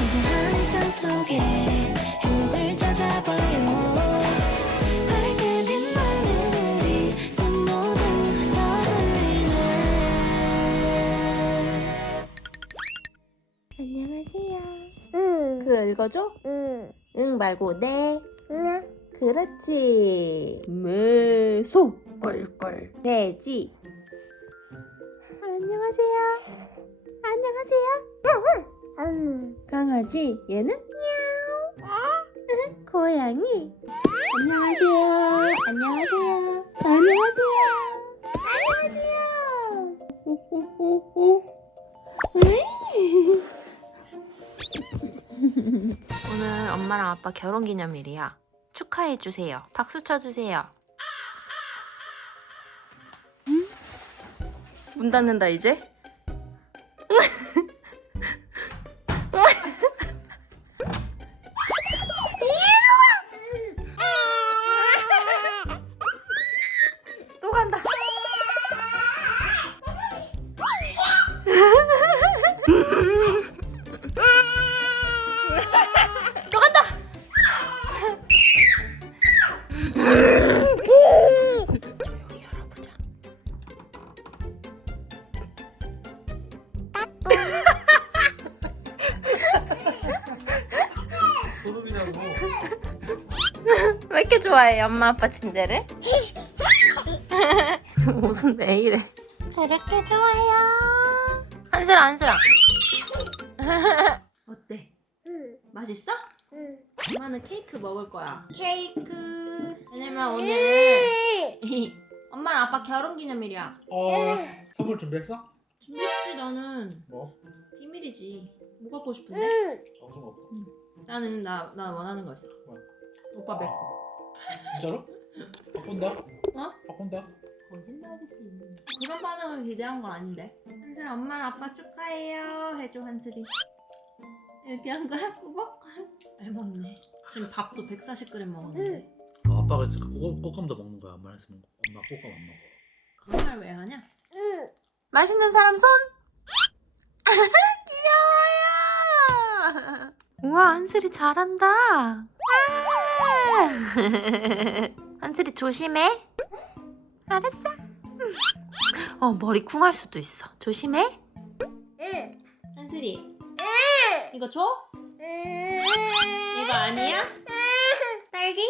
소소한 일상 속에 행복을 찾아봐요 밝게 빛나는 우리 그 모두 러블리네 안녕하세요. 응, 그거 읽어줘? 응, 응 말고 네. 응, 그렇지. 매소 꿀꿀 돼지. 안녕하세요. 안녕하세요. 응. 강아지 얘는 미야우. 고양이. 안녕하세요. 안녕하세요. 안녕하세요. 안녕하세요. 오오오오. 오늘 엄마랑 아빠 결혼 기념일이야. 축하해 주세요. 박수 쳐 주세요. 문 닫는다 이제. 좋아해 엄마 아빠 침대를? 무슨 왜 이래? 저렇게 좋아해요. 한슬아 한슬아. 어때? 응, 맛있어? 응. 엄마는 케이크 먹을 거야. 케이크. 왜냐면 오늘 응. 엄마랑 아빠 결혼 기념일이야. 어, 선물 준비했어? 준비했지 나는 뭐? 비밀이지. 뭐 갖고 싶은데? 응. 정신 없어. 나는 나, 나 원하는 거 있어. 뭐? 오빠 내 거. 진짜로? 바꾼다? 어? 바꾼다? 거짓말이지. 그런 반응을 기대한 건 아닌데. 한슬 엄마랑 아빠 축하해요. 해줘 한슬이. 이렇게 한 거야 꾸벅? 잘 먹네. 지금 밥도 140g 먹었는데. 어, 아빠가 진짜 꽃, 꽃감도 먹는 거야. 엄마 했으면 엄마 꽃감 안 먹어. 그런 말 왜 하냐? 응. 맛있는 사람 손. 귀여워요. 우와 한슬이 잘한다. 아. 한슬이 조심해. 알았어. 어 머리 쿵할 수도 있어. 조심해. 응. 한슬이 응. 이거 줘? 이거 아니야? 딸기?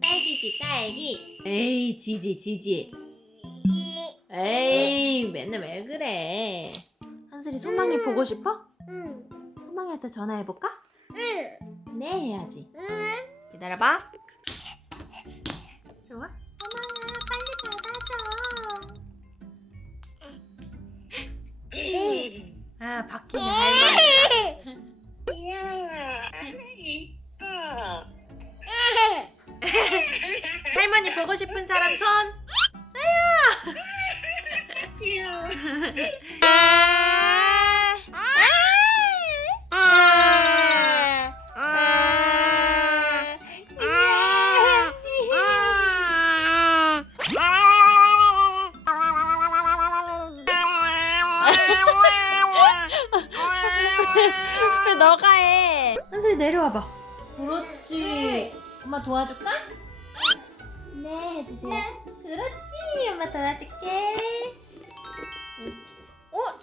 딸기지 딸기. 에이 지지 지지. 에이 맨날 왜 그래? 한슬이 소망이 보고 싶어? 응. 소망이한테 전화해볼까? 응. 네 해야지. 응. 기다려봐. 좋아? 소망아 빨리 받아줘. 아 바뀌네 할머니.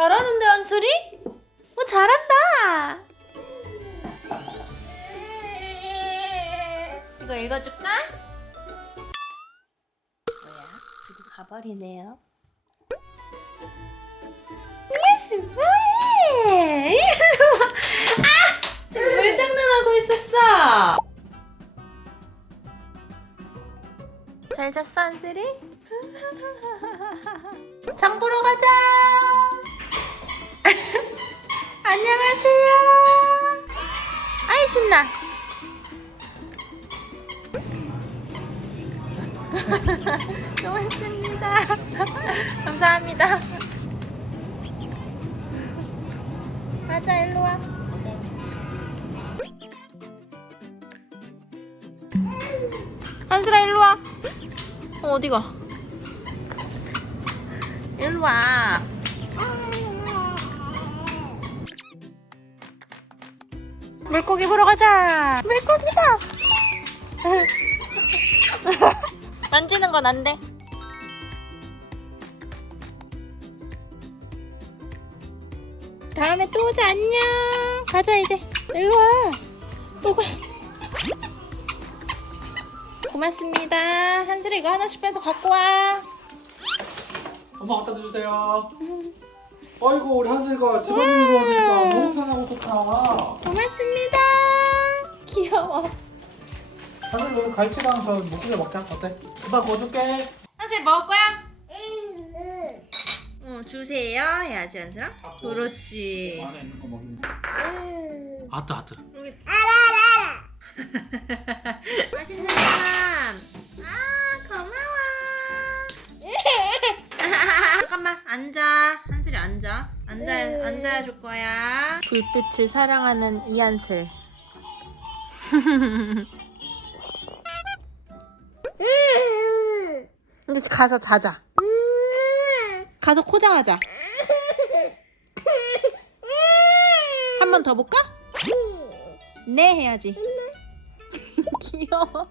잘하는데 한슬이? 어, 잘한다. 이거 읽어줄까? 뭐야? 두고 가버리네요. 예스, 뭐해? 아! 지금 물장난하고 있었어. 잘 잤어, 한슬이? 장 보러 가자. 안녕하세요. 아이 신나. 고맙습니다. 감사합니다. 가자, 일로 와. 한슬아, 일로 와. 어, 어디 가? 일로 와. 물고기 보러 가자. 물고기다. 만지는 건 안 돼. 다음에 또 오자 안녕. 가자 이제. 일로 와. 또 가. 고맙습니다. 한슬이 이거 하나씩 빼서 갖고 와. 엄마 갖다 주세요. 아이고 우리 한슬이가 집안일로 하니까 너무 편하고 좋다. 고맙습니다. 귀여워. 한슬이 오늘 갈치랑서 목소리 먹자. 어때? 금방 구워줄게. 한슬 먹을 거야? 응. 응. 어 주세요 해야지 한슬아. 그렇지. 안에 있는 거 먹는. 아뜨. 여기 알아 맛있는 사람. 아 고마워. 잠깐만 앉아. 앉아. 앉아 앉아야 줄 거야. 불빛을 사랑하는 이한슬. 응. 이제 가서 자자. 가서 코장하자. 한 번 더 볼까? 네 해야지. 귀여워.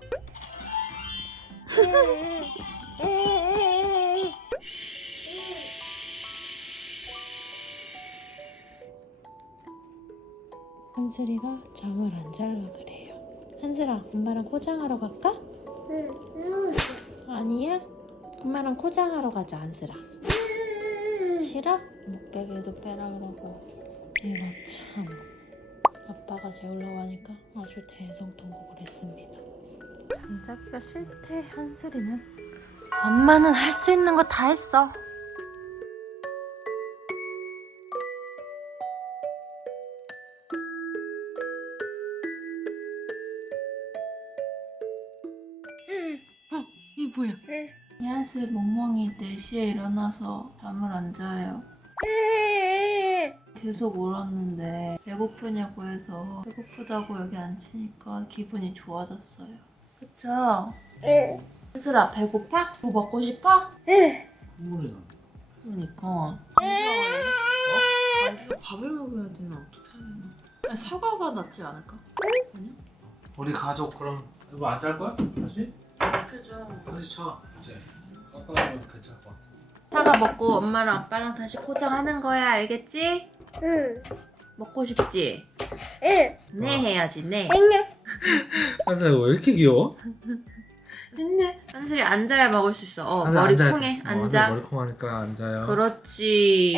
한슬이가 잠을 안 잘라 그래요. 한슬아, 엄마랑 코장하러 갈까? 아니야? 엄마랑 코장하러 가자, 한슬아. 싫어? 목베개도 빼라 그러고. 이거 참. 아빠가 재우려고 하니까 아주 대성통곡을 했습니다. 잠자기가 싫대, 한슬이는. 엄마는 할 수 있는 거 다 했어. 어, 뭐야? 이한슬 멍멍이 4시에 일어나서 잠을 안 자요. 계속 울었는데 배고프냐고 해서 배고프다고 여기 앉히니까 기분이 좋아졌어요. 그쵸? 한슬아 배고파? 뭐 먹고 싶어? 국물이 나. 그러니까 간식을 밥을 먹어야 되나 어떻게 해야 되나 아니, 사과가 낫지 않을까? 아니야? 우리 가족 그럼 이거 안짤 거야? 다시? 그죠 다시 쳐. 이제 깎아보면 괜찮을 것 같아. 사과 먹고 엄마랑 아빠랑 다시 포장하는 거야 알겠지? 응. 먹고 싶지? 응. 네 해야지 네 한슬이 왜 이렇게 귀여워? 됐네 한슬이 앉아야 먹을 수 있어 어 머리 돼. 어, 앉아 한슬이 머리 콩하니까 앉아요. 그렇지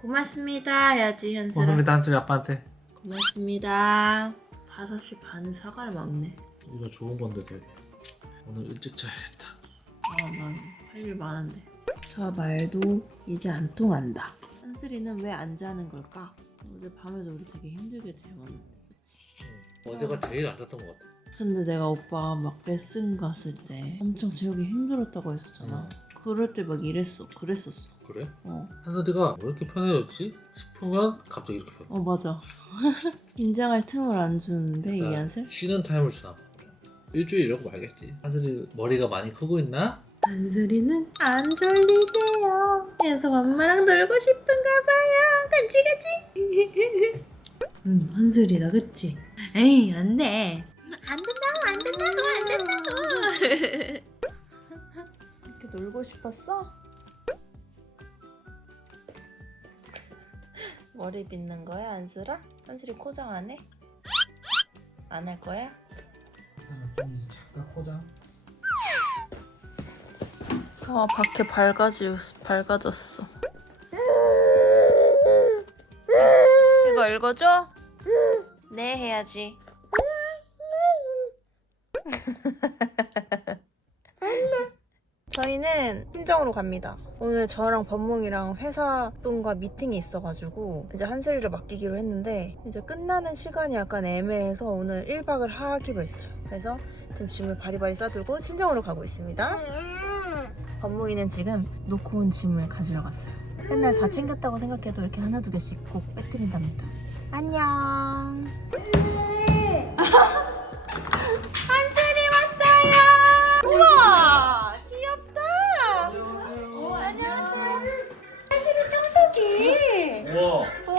고맙습니다 해야지 현슬아 고맙습니다 한슬이 아빠한테. 고맙습니다 5시 반에 사과를 먹네 이거 좋은 건데 되게. 오늘 일찍 자야겠다. 아 난 할 일 많은데 저 말도 이제 안 통한다 한슬이는 왜 안 자는 걸까? 어제 밤에도 우리 되게 힘들게 재웠는데 어제가 제일 안 잤던 것 같아. 근데 내가 오빠 막 레슨 갔을 때 엄청 재우기 힘들었다고 했었잖아 그럴 때 막 이랬어 그랬었어 그래? 어, 한슬이가 왜 이렇게 편해졌지? 싶으면 갑자기 이렇게 편해. 어 맞아 긴장할 틈을 안 주는데 이 그러니까 한슬? 쉬는 타임을 주나 봐. 일주일이라고 말겠지. 한슬이 머리가 많이 크고 있나? 한슬이는 안 졸리대요 계속 엄마랑 놀고 싶은가 봐요 간지 간지 응 한슬이다 그치? 에이 안 돼 안 된다고 안 된다고 안 된다고 놀고 싶었어? 머리 빗는 거야 한슬아? 한슬이 코장 안 해? 안 할 거야? 좀 잠깐 포장. 아 밖에 밝아지, 밝아졌어 이거 읽어줘? 네 해야지 저희는 친정으로 갑니다. 오늘 저랑 범몽이랑 회사 분과 미팅이 있어가지고 이제 한슬이를 맡기기로 했는데 이제 끝나는 시간이 약간 애매해서 오늘 1박을 하기로 했어요. 그래서 지금 짐을 바리바리 싸들고 친정으로 가고 있습니다. 범몽이는 지금 놓고 온 짐을 가지러 갔어요. 맨날 다 챙겼다고 생각해도 이렇게 하나 두 개씩 꼭 빼뜨린답니다. 안녕.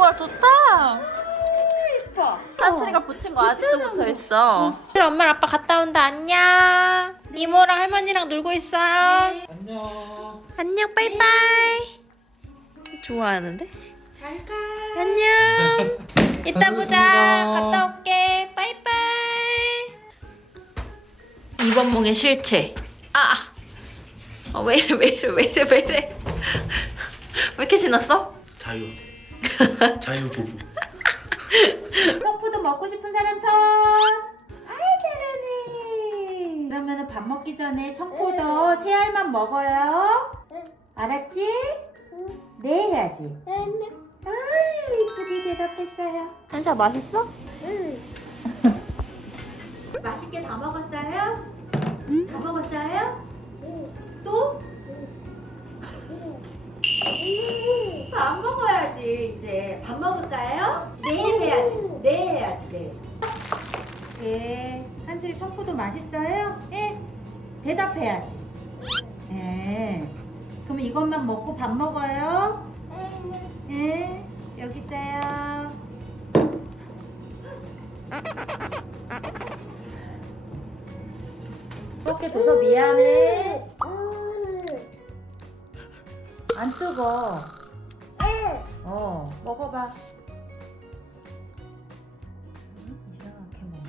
우와. 좋다. 예뻐. 한슬이가 붙인 거 아직도 붙어 있어. 엄마 아빠 갔다 온다 안녕. 이모랑 할머니랑 놀고 있어요. 안녕. 안녕 빠이빠이. 좋아하는데? 잘 가 안녕. 이따 보자. 갔다 올게. 빠이빠이. 이번 몽의 실체. 아. 어, 왜 이래 왜 이래 왜 이래 왜 이래. 왜 이렇게 신났어? 자유. 자유 부부. 청포도 먹고 싶은 사람 손. 아이 잘하네. 그러면은 밥 먹기 전에 청포도 세 알만 먹어요. 알았지? 네 해야지. 아유 이쁘게 대답했어요. 한샤 맛있어? 맛있게 다 먹었어요? 다 먹었어요? 또? 밥 먹어야지 이제. 밥 먹을까요? 네 해야지. 네 해야지. 네. 네. 한슬이 청포도 맛있어요? 네. 대답해야지. 네. 그럼 이것만 먹고 밥 먹어요? 네. 여기 있어요. 그렇게 줘서 미안해 안 뜨거. 어 먹어봐. 음, 이상하게 먹네.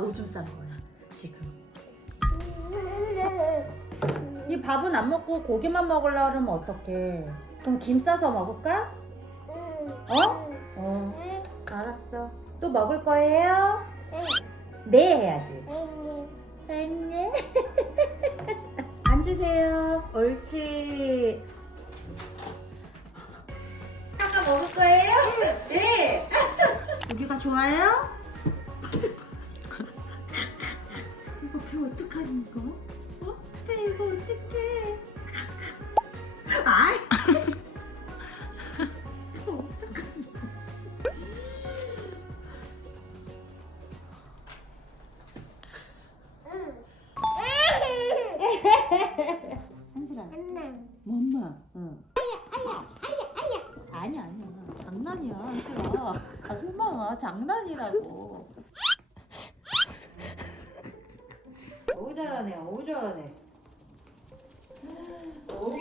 오줌 싼 거야 지금. 이 밥은 안 먹고 고기만 먹으려고 그러면 어떡해? 그럼 김 싸서 먹을까? 어? 어. 알았어. 또 먹을 거예요? 네 해야지. 네 앉으세요 옳지 아까 먹을 거예요? 네 고기가 좋아요? 이거 배 어떡하니 이거? 어? 배 이거 어떡해 엄마. 응 아니야 아니야 장난이야 한슬아 아 설마 장난이라고. 어우 잘하네 어우 잘하네. 어우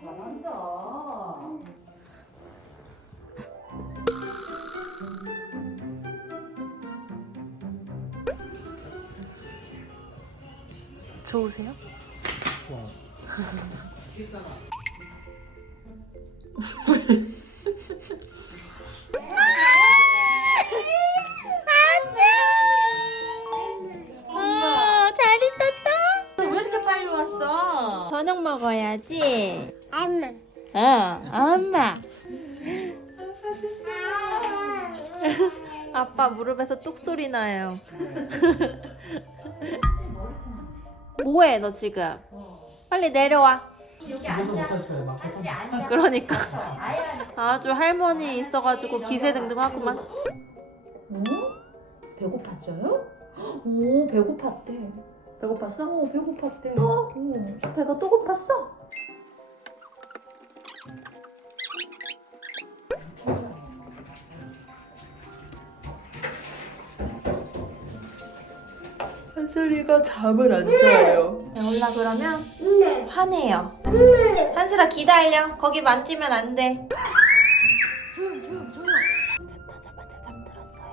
잘한다. 좋으세요? 어, 잘 있었다. 왜 이렇게 빨리 왔어? 저녁 먹어야지. 엄마 어, 엄마. 아빠 무릎에서 뚝 소리 나요. 뭐해 너 지금? 빨리 내려와. 여기 앉아 그러니까 아예 앉아 아주 할머니 있어가지고 기세등등 하구만. 오? 배고팠어요? 오 배고팠대 배고팠어? 어 배고팠대 어? 오. 배가 또 고팠어? 한슬이가 잠을 안 자요. 올라 그러면 네 화내요. 한슬아 기다려. 거기 만지면 안 돼. 조용 조용 조용. 자자자마자 잠들었어요.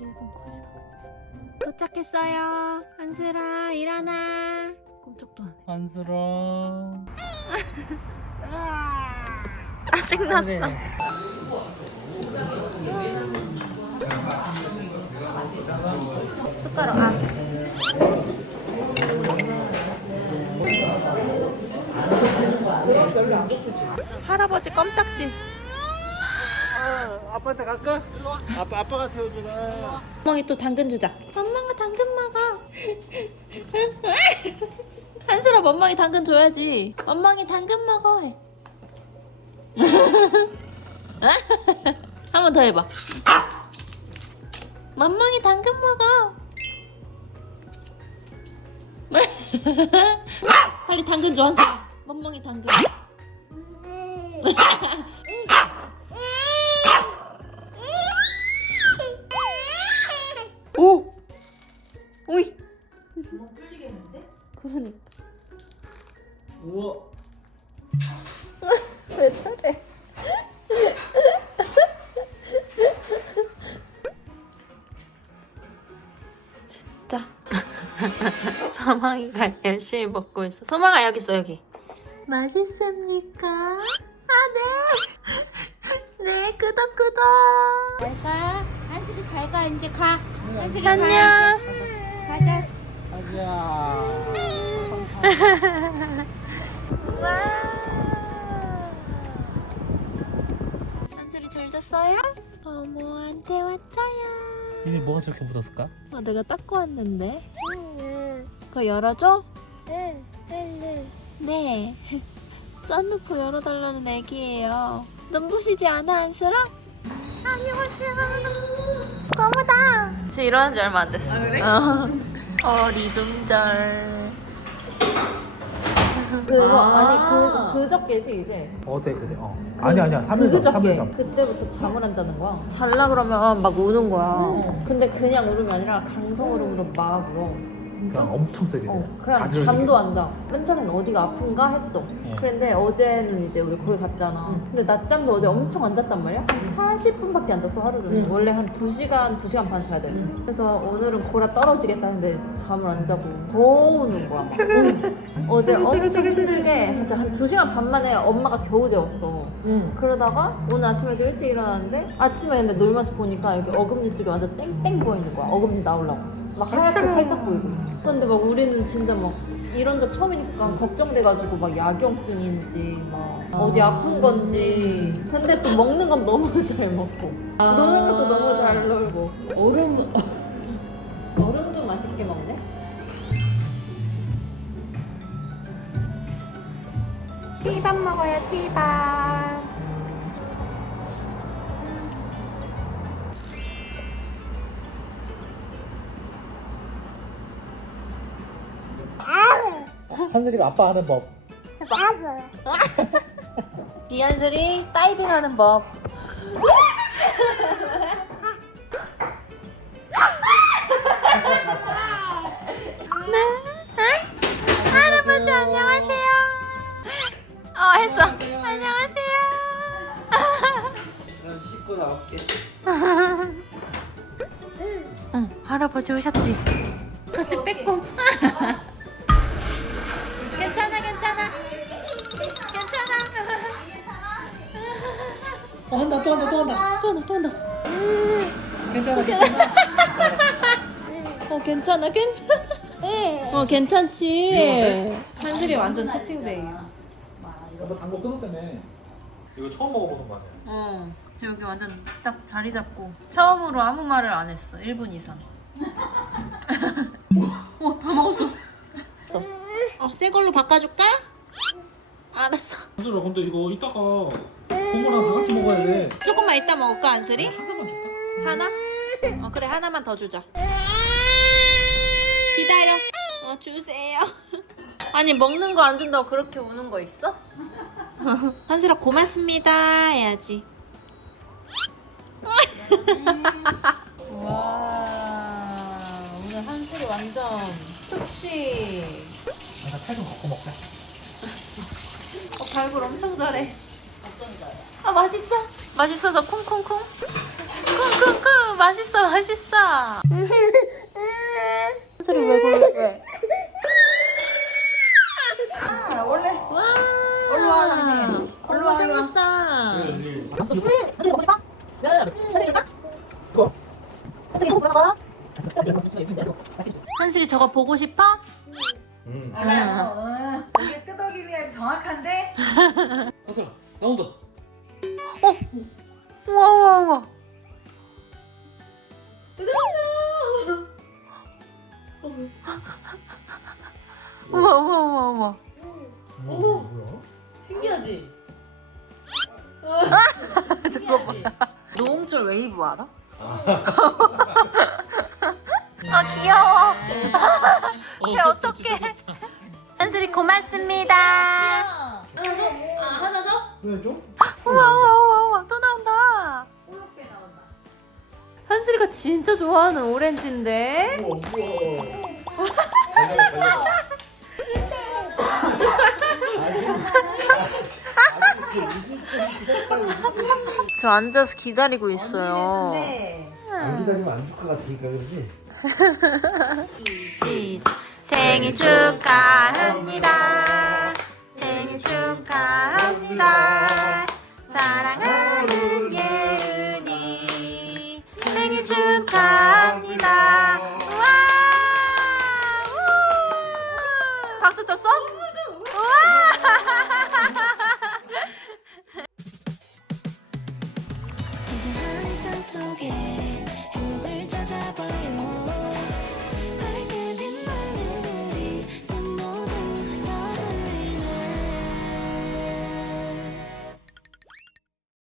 일본 컷이다 그치? 도착했어요. 한슬아 일어나. 꼼짝도 안 해. 안쓰러. 짜증났어. 숟가락 아. 할아버지 껌딱지. 아빠한테 갈까? 아빠 아빠가 태워주라. 멍이 또 당근 주자. 엄마가 당근 먹어. 한슬아 멍멍이 당근 줘야지. 멍멍이 당근 먹어. 해. 한번 더 해봐. 멍멍이 당근 먹어. 빨리 당근 줘 한슬아. 멍멍이 당근. 오! 오이! 뚫리겠는데? 그러니까. 우와. 왜 저래? 진짜. 소망이가 열심히 먹고 있어. 소망아 여기 있어 여기. 맛있습니까? 아 네. 네 끄덕 끄덕. 잘가 한식이 잘 가 이제 가 한식이 안녕. 가자 한슬이 잘 잤어요? 어머한테 왔어요. 이게 뭐가 저렇게 묻었을까? 어, 내가 닦고 왔는데. 그거 열어줘? 네. 썬루프 열어달라는 애기예요. 눈부시지 않아, 한슬아? 안녕하세요. 고무다. 지금 일어난 지 얼마 안 됐어. 아, 그래? 어. 어리둥절. 그거 아. 아니 그 그저께지 이제 어제 그제 어. 아니 아니야 3일 전 3일 전. 그때부터 잠을 안 자는 거야 잘라 그러면 막 우는 거야. 어. 근데 그냥 울음이 아니라 강성 울음으로 막 울어 그냥 엄청 세게 어, 그냥 그냥 자지러지게. 잠도 안 자. 맨 처음엔 어디가 아픈가 했어. 그런데 어제는 이제 우리 거기 갔잖아. 근데 낮잠도 어제 엄청 안 잤단 말이야? 한 40분밖에 안 잤어, 하루 종일. 응. 원래 한 2시간, 2시간 반 자야 돼. 그래서 오늘은 고라 떨어지겠다 했는데 잠을 안 자고 더 우는 거야. 막. 응. 어제 엄청 힘들게 한 2시간 반 만에 엄마가 겨우 재웠어. 응. 그러다가 오늘 아침에도 일찍 일어났는데 아침에 근데 놀면서 보니까 여기 어금니 쪽이 완전 땡땡 보이는 거야. 어금니 나오려고. 막 하얗게 살짝 보이고. 근데 막 우리는 진짜 막 이런 적 처음이니까 걱정돼가지고 막 약용증인지 막 어디 아픈 건지. 근데 또 먹는 건 너무 잘 먹고 노는 것도 너무 잘 놀고 얼음 얼음도 맛있게 먹네. 티밥 먹어요, 티밥. 한슬이가 아빠 하는 법. 비안슬이 다이빙 하는 법. 네? 할아버지 안녕하세요. 어 했어. 안녕하세요. 난 씻고 나올게. 응, 할아버지 오셨지? 같이 빼꼼. 어 한다 또 한다 또 한다. 또 한다, 또 한다. 괜찮아 괜찮아. 어, 괜찮아, 괜찮아. 어, 괜찮지. 한슬이 완전 채팅데이야. 너 당구 끊었다며. 이거 처음 먹어보는 거 아니야? 어, 여기 완전 딱 자리 잡고 처음으로 아무 말을 안 했어. 1분 이상. 어, 다 먹었어. 어, 새 걸로 바꿔줄까? 알았어. 한슬아 근데 이거 이따가 고모랑 다 같이 먹어야 돼. 조금만 이따 먹을까, 안슬이? 하나만 줄까? 하나? 어, 그래, 하나만 더 주자. 기다려. 어, 주세요. 아니, 먹는 거 안 준다고 그렇게 우는 거 있어? 한슬아, 고맙습니다. 해야지. 와, 오늘 한슬이 완전 푹시. 내가 칼좀 갖고 먹자. 어, 발굴 엄청 잘해. 아, 맛있어? 맛있어, 저 쿵쿵쿵? 쿵쿵쿵! 맛있어, 맛있어! 한슬이 왜 그래, 왜? 원래 와! 와, 당신. 와. 생겼어. 먹고 싶어? 줄까? 먹어? 한슬이 저거 보고 싶어? 응. 어, 이게 끄덕임이 정확한데? 신기하지? 아, 저거 봐. 노홍철 웨이브 알아? 아, 아 귀여워. 어, 근데 어, 어떡해. 현슬이 고맙습니다. 하나 더? 아, 하나 더? 그래 좀? 우와 우와 우와 또 나온다. 호롭게 나온다. 현슬이가 진짜 좋아하는 오렌지인데. 우와 우와. 저 앉아서 기다리고 있어요. 안 기다리면 안 줄 것 같으니까 그러지 시작. 생일 축하합니다. 속에 행복을 찾아봐요.